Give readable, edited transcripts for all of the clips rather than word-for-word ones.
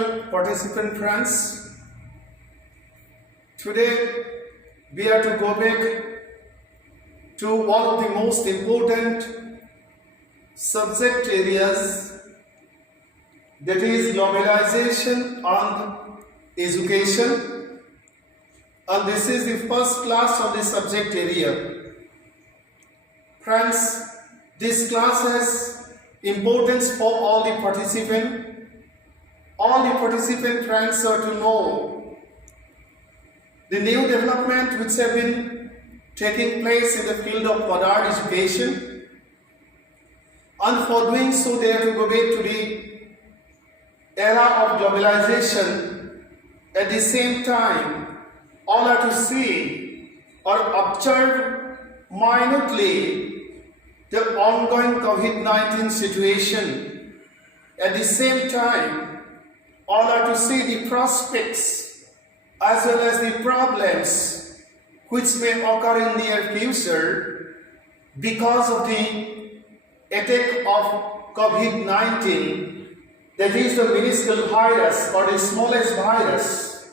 Dear participant friends, today we are to go back to one of the most important subject areas, that is globalization and education, and this is the first class on this subject area. Friends, this class has importance for all the participants. All the participant friends are to know the new development which have been taking place in the field of modern education, and for doing so they have to go back to the era of globalization. At the same time, all are to see or observe minutely the ongoing COVID-19 situation. At the same time, all are to see the prospects as well as the problems which may occur in near future because of the attack of COVID-19, that is the minuscule virus or the smallest virus.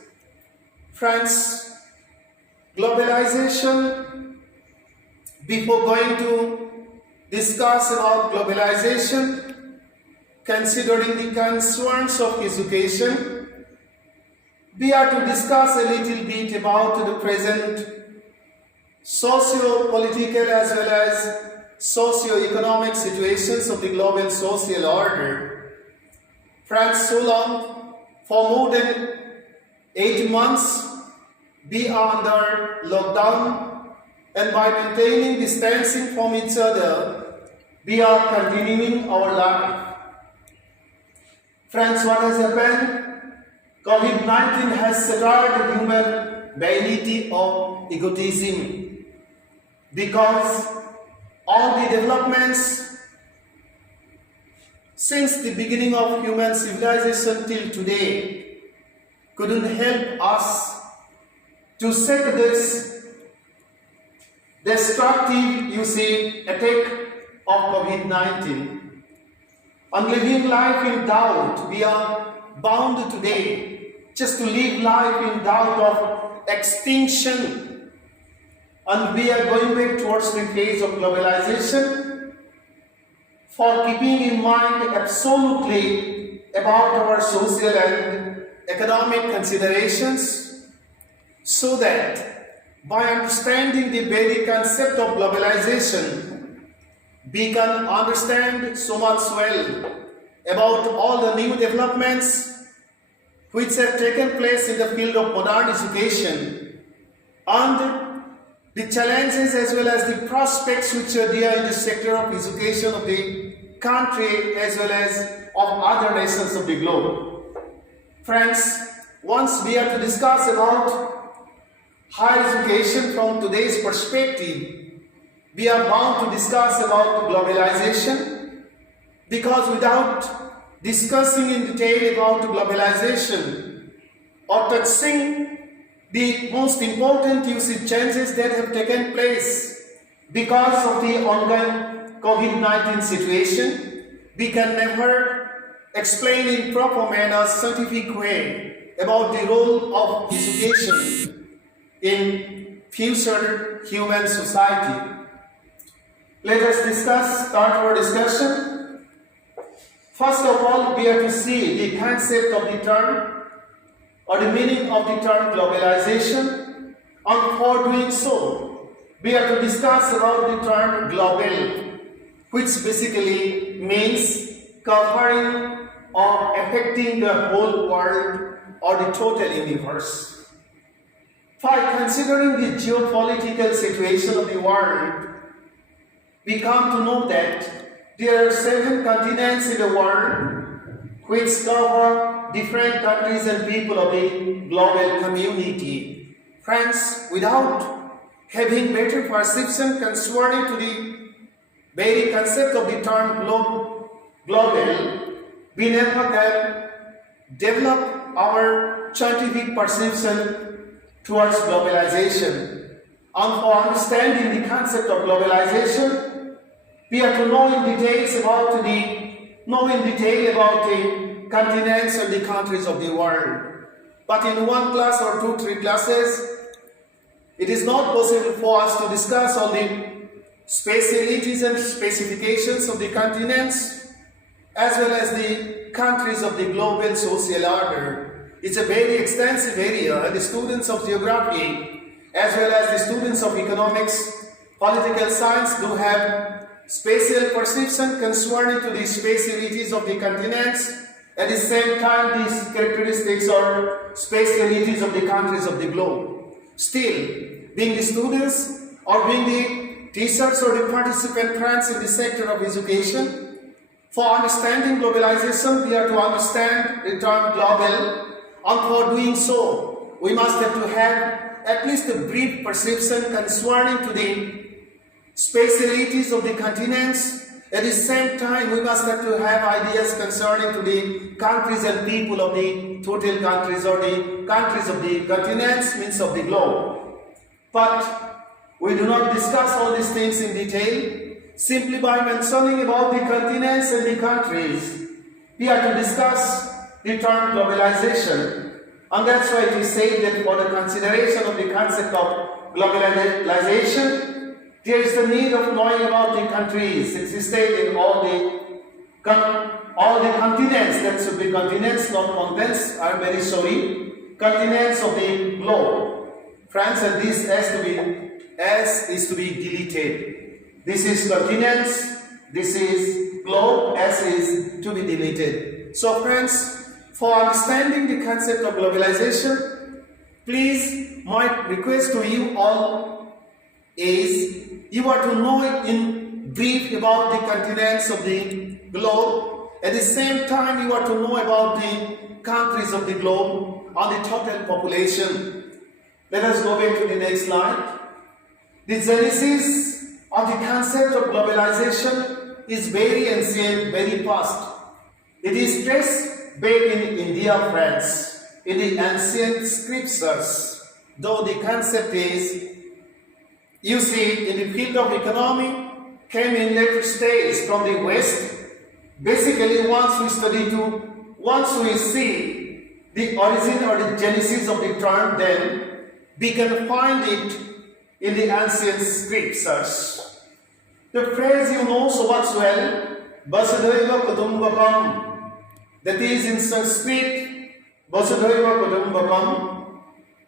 Friends, globalization, before going to discuss about globalization, considering the concerns of education, we are to discuss a little bit about the present socio-political as well as socio-economic situations of the global social order. France, so long, for more than 8 months, we are under lockdown, and by maintaining distancing from each other, we are continuing our life. Friends, what has happened? COVID-19 has shattered the human vanity of egotism, because all the developments since the beginning of human civilization till today couldn't help us to set this destructive, attack of COVID-19. On living life in doubt, we are bound today just to live life in doubt of extinction, and we are going back towards the phase of globalization for keeping in mind absolutely about our social and economic considerations, so that by understanding the very concept of globalization, we can understand so much well about all the new developments which have taken place in the field of modern education, and the challenges as well as the prospects which are there in the sector of education of the country as well as of other nations of the globe. Friends, once we are to discuss about higher education from today's perspective, we are bound to discuss about globalization, because without discussing in detail about globalization or touching the most important changes that have taken place because of the ongoing COVID-19 situation, we can never explain in proper manner, scientific way about the role of education in future human society. Let us start our discussion. First of all, we have to see the concept of the term or the meaning of the term globalization, and for doing so, we have to discuss about the term global, which basically means covering or affecting the whole world or the total universe. By considering the geopolitical situation of the world, we come to know that there are 7 continents in the world which cover different countries and people of the global community. Friends, without having better perception concerning to the very concept of the term global, we never can develop our scientific perception towards globalization. And for understanding the concept of globalization, we have to know in detail about the continents and the countries of the world. But in one class or two, three classes, it is not possible for us to discuss all the specialities and specifications of the continents as well as the countries of the global social order. It's a very extensive area, and the students of geography as well as the students of economics, political science do have spatial perception concerning to the specialities of the continents. At the same time, these characteristics or specialities of the countries of the globe. Still, being the students or being the teachers or the participant friends in the sector of education, for understanding globalization, we have to understand the term global, and for doing so, we must have to have at least a brief perception concerning to the specialities of the continents. At the same time, we must have to have ideas concerning to the countries and people of the total countries or the countries of the continents, means of the globe. But we do not discuss all these things in detail. Simply by mentioning about the continents and the countries, we have to discuss the term globalization. And that's why it is said that for the consideration of the concept of globalization, there is the need of knowing about the countries existed in all the continents. That should be continents, not contents. I am very sorry. Continents of the globe. Friends, and this S is to be deleted. This is continents. This is globe. S is to be deleted. So, friends, for understanding the concept of globalization, please, my request to you all is you are to know in brief about the continents of the globe. At the same time, you are to know about the countries of the globe and the total population. Let us go back to the next slide. The genesis of the concept of globalization is very ancient, very past. It is traced back in India, friends, in the ancient scriptures. Though the concept is, you see, in the field of economy, came in later stage from the West. Basically, once we see the origin or the genesis of the term, then we can find it in the ancient scriptures. The phrase you know so much well, Vasudhaiva Kutumbakam, that is in Sanskrit, Vasudhaiva Kutumbakam,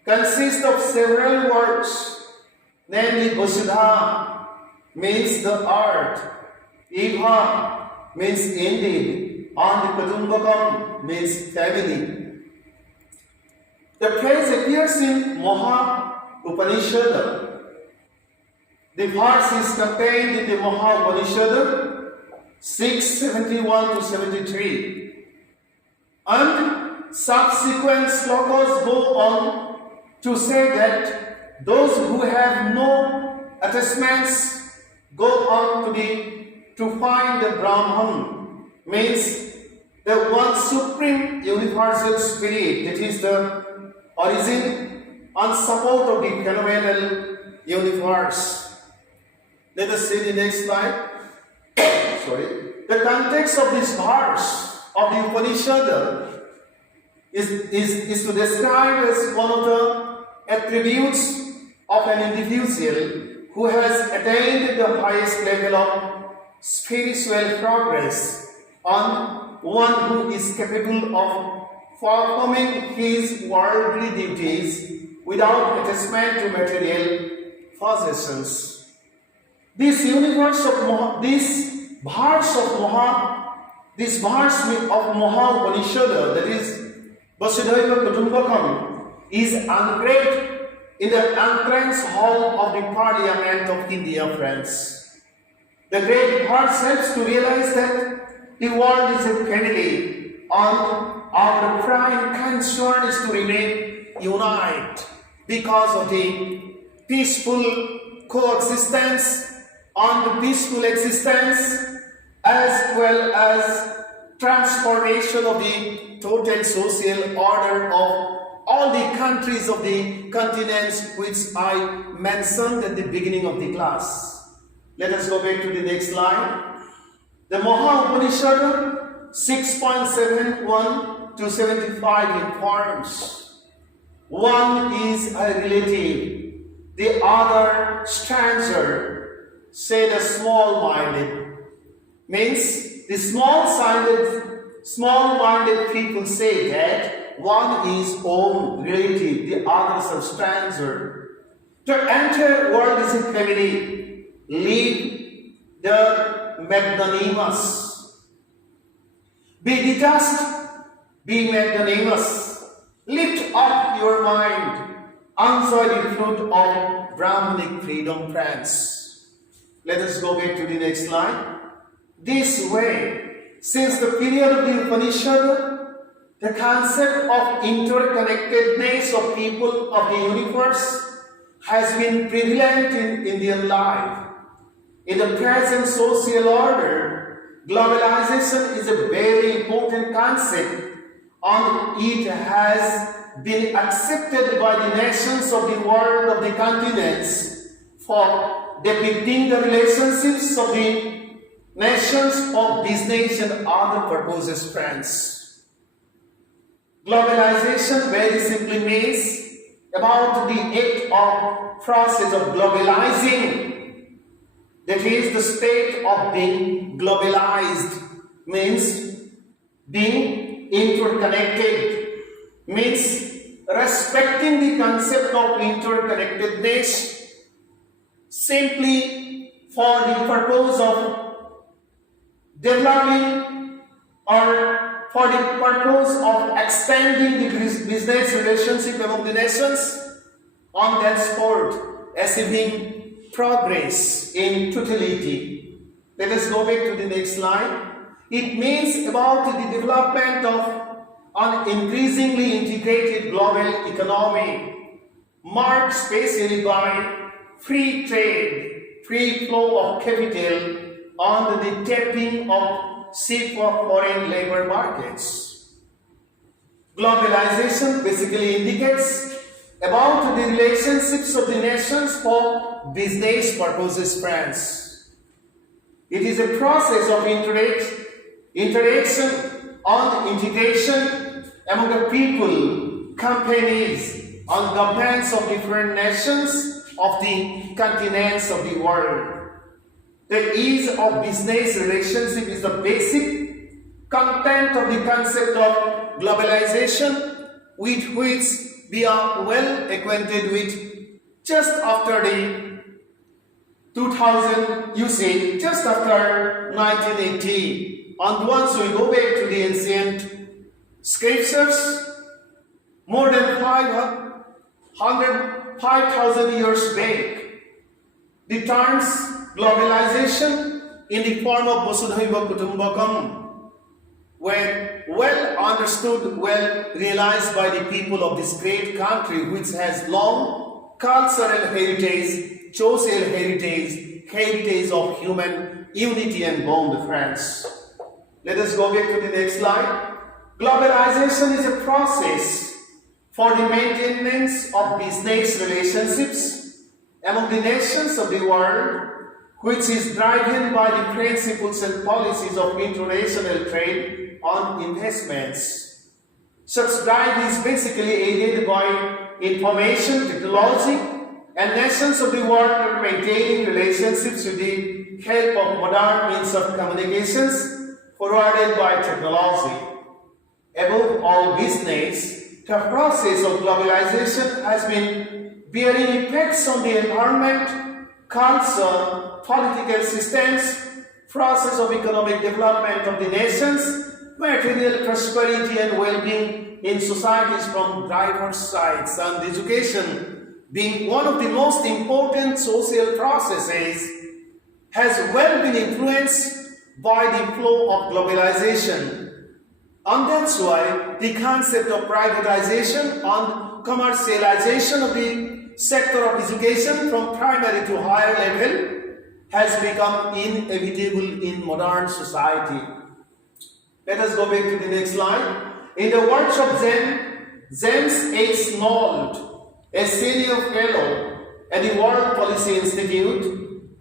consists of several words. Namely, Vasudha means the earth, Eva means indeed, and Kutumbakam means family. The phrase appears in Maha Upanishad. The verse is contained in the Maha Upanishad 671 to 73. And subsequent slokas go on to say that those who have no attachments go on to find the Brahman, means the one supreme universal spirit, that is the origin and support of the phenomenal universe. Let us see the next slide. Sorry. The context of this verse of the Upanishad is to describe as one of the attributes of an individual who has attained the highest level of spiritual progress, and one who is capable of performing his worldly duties without attachment to material possessions. This verse of Maha Upanishad, that is Vasudhaiva Kutumbakam, is engraved in the entrance hall of the Parliament of India, friends. The great verse helps to realize that the world is a family, and our prime concern is to remain united because of the peaceful coexistence and the peaceful existence, as well as transformation of the total social order of all the countries of the continents which I mentioned at the beginning of the class. Let us go back to the next slide. The Maha Upanishad 6.71 to 75 informs. One is a relative, the other stranger, said a small-minded. Means the small-minded people say that one is own relative, the others are stranger. To enter world is a family, live the magnanimous. Be detached, be magnanimous. Lift up your mind, enjoy the fruit of Brahmanic freedom, friends. Let us go back to the next slide. This way, since the period of the Upanishad, the concept of interconnectedness of people of the universe has been prevalent in Indian life. In the present social order, globalization is a very important concept, and it has been accepted by the nations of the world of the continents for depicting the relationships of the nations of business and other purposes, friends. Globalization very simply means about the act of process of globalizing. That is the state of being globalized, means being interconnected, means respecting the concept of interconnectedness simply for the purpose of developing or for the purpose of expanding the business relationship among the nations, on that sport, achieving progress in totality. Let us go back to the next slide. It means about the development of an increasingly integrated global economy, marked especially by free trade, free flow of capital, and the tapping of cheap foreign labor markets. Globalization basically indicates about the relationships of the nations for business purposes, friends. It is a process of interaction and integration among the people, companies, and governments of different nations of the continents of the world. The ease of business relationship is the basic content of the concept of globalization, with which we are well acquainted with just after the 2000, you see, just after 1980. And once we go back to the ancient scriptures, more than 5,000 years back, the terms globalization in the form of Vasudhaiva Kutumbakam were well understood, well realized by the people of this great country, which has long cultural heritage, social heritage of human unity and bond, friends. Let us go back to the next slide. Globalization is a process for the maintenance of business relationships among the nations of the world, which is driven by the principles and policies of international trade and investments. Such drive is basically aided by information technology, and nations of the world are maintaining relationships with the help of modern means of communications forwarded by technology. Above all business, the process of globalization has been bearing effects on the environment, culture, political systems, process of economic development of the nations, material prosperity and well-being in societies from diverse sides, and education, being one of the most important social processes, has well been influenced by the flow of globalization. And that's why the concept of privatization and commercialization of the sector of education from primary to higher level has become inevitable in modern society. Let us go back to the next slide. In the words of James H. Knoll, a senior fellow at the World Policy Institute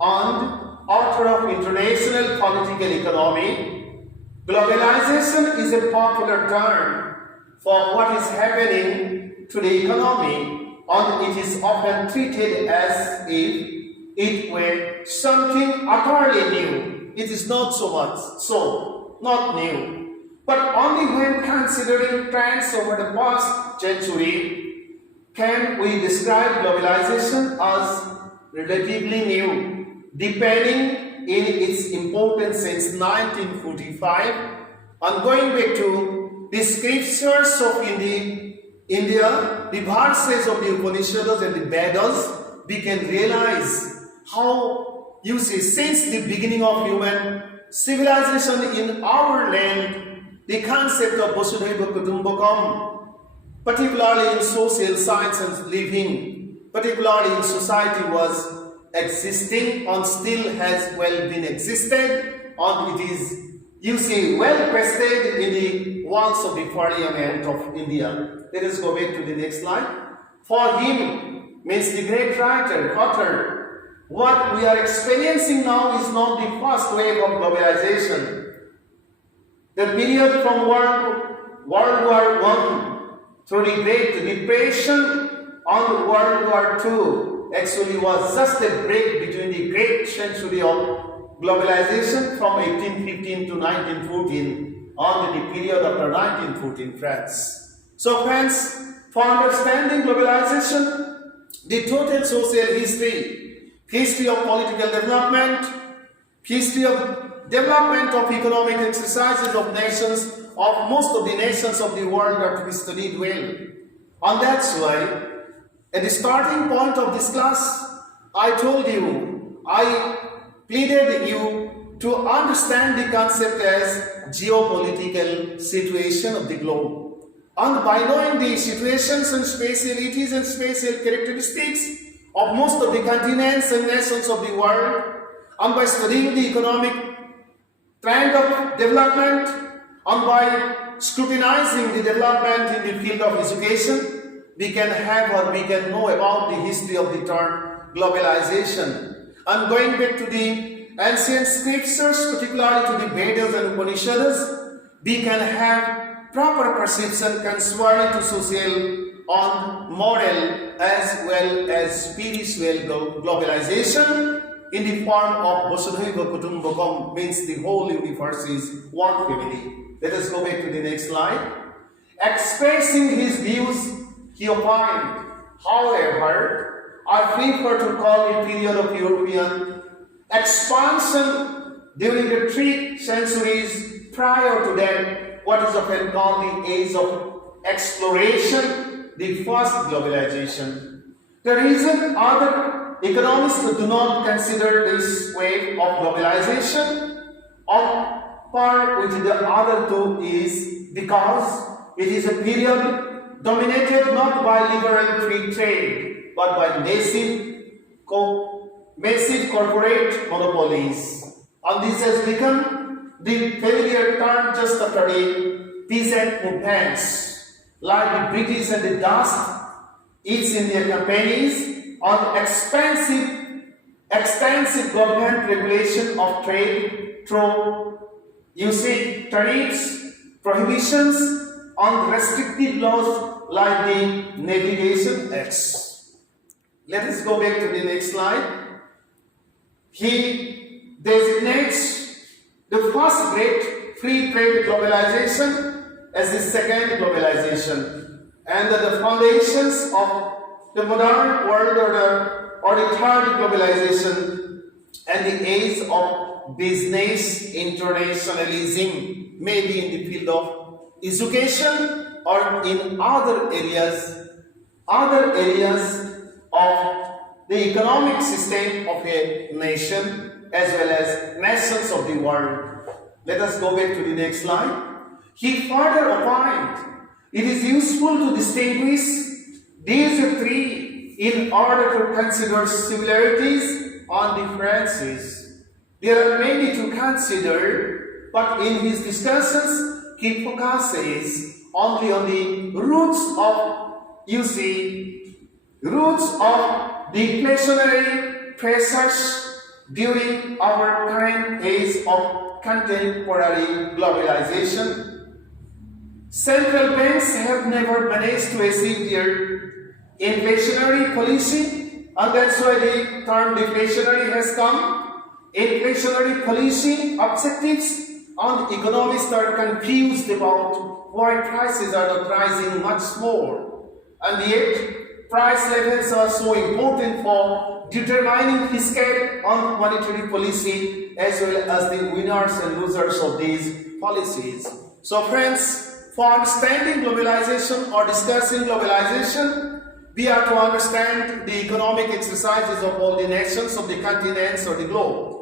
and author of International Political Economy, Globalization is a popular term for what is happening to the economy, and it is often treated as if it were something utterly new. It is not so much so, not new, but only when considering trends over the past century can we describe globalization as relatively new, depending in its importance since 1945 and going back to the scriptures of India, the verses of the Upanishads and the Vedas, we can realize how, you see, since the beginning of human civilization in our land, the concept of Vasudhaiva Kutumbakam, particularly in social science and living, particularly in society, was existing and still has well been existed, and it is, you see, well pasted in the walls of the Parliament of India. Let us go back to the next slide. For him, means the great writer, author, what we are experiencing now is not the first wave of globalization. The period from World War I through the Great Depression and World War II actually was just a break between the great century of globalization from 1815 to 1914 and the period after 1914 France. So friends, for understanding globalization, the total social history, history of political development, history of development of economic exercises of nations, of most of the nations of the world are to be studied well. And that's why at the starting point of this class, I told you, I pleaded you to understand the concept as geopolitical situation of the globe. And by knowing the situations and specialities and special characteristics of most of the continents and nations of the world, and by studying the economic trend of development, and by scrutinizing the development in the field of education, we can have or we can know about the history of the term globalization. And going back to the ancient scriptures, particularly to the Vedas and Upanishads, we can have proper perception concerning to social and moral as well as spiritual globalization in the form of Vasudhaiva Kutumbakam, means the whole universe is one family. Let us go back to the next slide. Expressing his views, he opined, however, I prefer to call the period of European expansion during the 3 centuries prior to that, what is often called the age of exploration, the first globalization. The reason other economists do not consider this wave of globalization on par with the other two is because it is a period dominated not by liberal free trade, but by massive corporate monopolies. And this has become the familiar term just after the peasant movements, like the British and the Dutch, East India companies, on extensive government regulation of trade through, you see, tariffs, prohibitions, on restrictive laws like the Navigation Acts. Let us go back to the next slide. He designates the first great free trade globalization as the second globalization, and the foundations of the modern world order or the third globalization and the age of business internationalism, maybe in the field of education or in other areas of the economic system of a nation as well as nations of the world. Let us go back to the next slide. He further opined, it is useful to distinguish these 3 in order to consider similarities and differences. There are many to consider, but in his discussions, he focuses only on the roots of, you see, roots of deflationary pressures during our current age of contemporary globalization. Central banks have never managed to achieve their inflationary policy, and that's why the term deflationary has come. Inflationary policy objectives, and economists are confused about why prices are not rising much more. And yet, price levels are so important for determining fiscal and monetary policy as well as the winners and losers of these policies. So friends, for understanding globalization or discussing globalization, we are to understand the economic exercises of all the nations of the continents or the globe.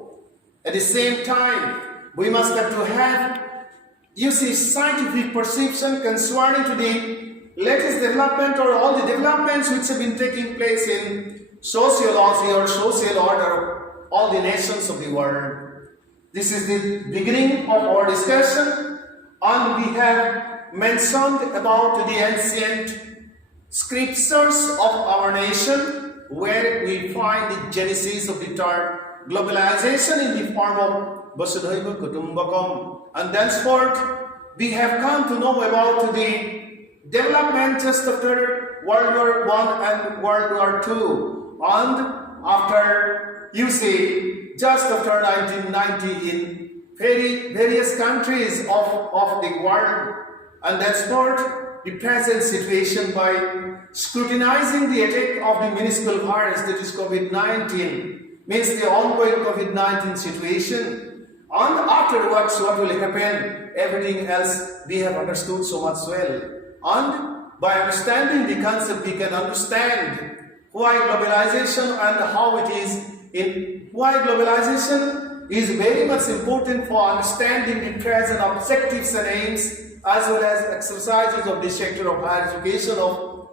At the same time, we must have to have, scientific perception concerning to the latest development or all the developments which have been taking place in sociology or social order of all the nations of the world. This is the beginning of our discussion, and we have mentioned about the ancient scriptures of our nation, where we find the genesis of the term globalization in the form of Vasudhaiva Kutumbakam. And thenceforth, we have come to know about the development just after World War I and World War II. And after, just after 1990 in various countries of the world. And thenceforth, the present situation by scrutinizing the attack of the minuscule virus, that is COVID-19, means the ongoing COVID-19 situation. And afterwards, what will happen? Everything else we have understood so much well. And by understanding the concept, we can understand why globalization and how it is why globalization is very much important for understanding the present objectives and aims, as well as exercises of the sector of higher education of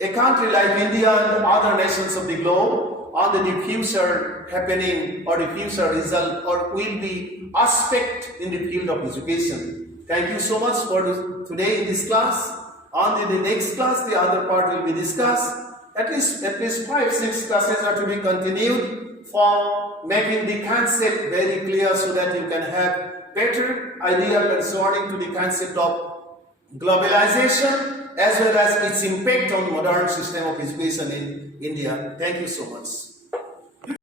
a country like India and other nations of the globe, on the future happening or the future result or will be aspect in the field of education. Thank you so much for today in this class. And in the next class, the other part will be discussed. At least 5-6 classes are to be continued for making the concept very clear, so that you can have better idea concerning to the concept of globalization as well as its impact on modern system of education in India. Thank you so much.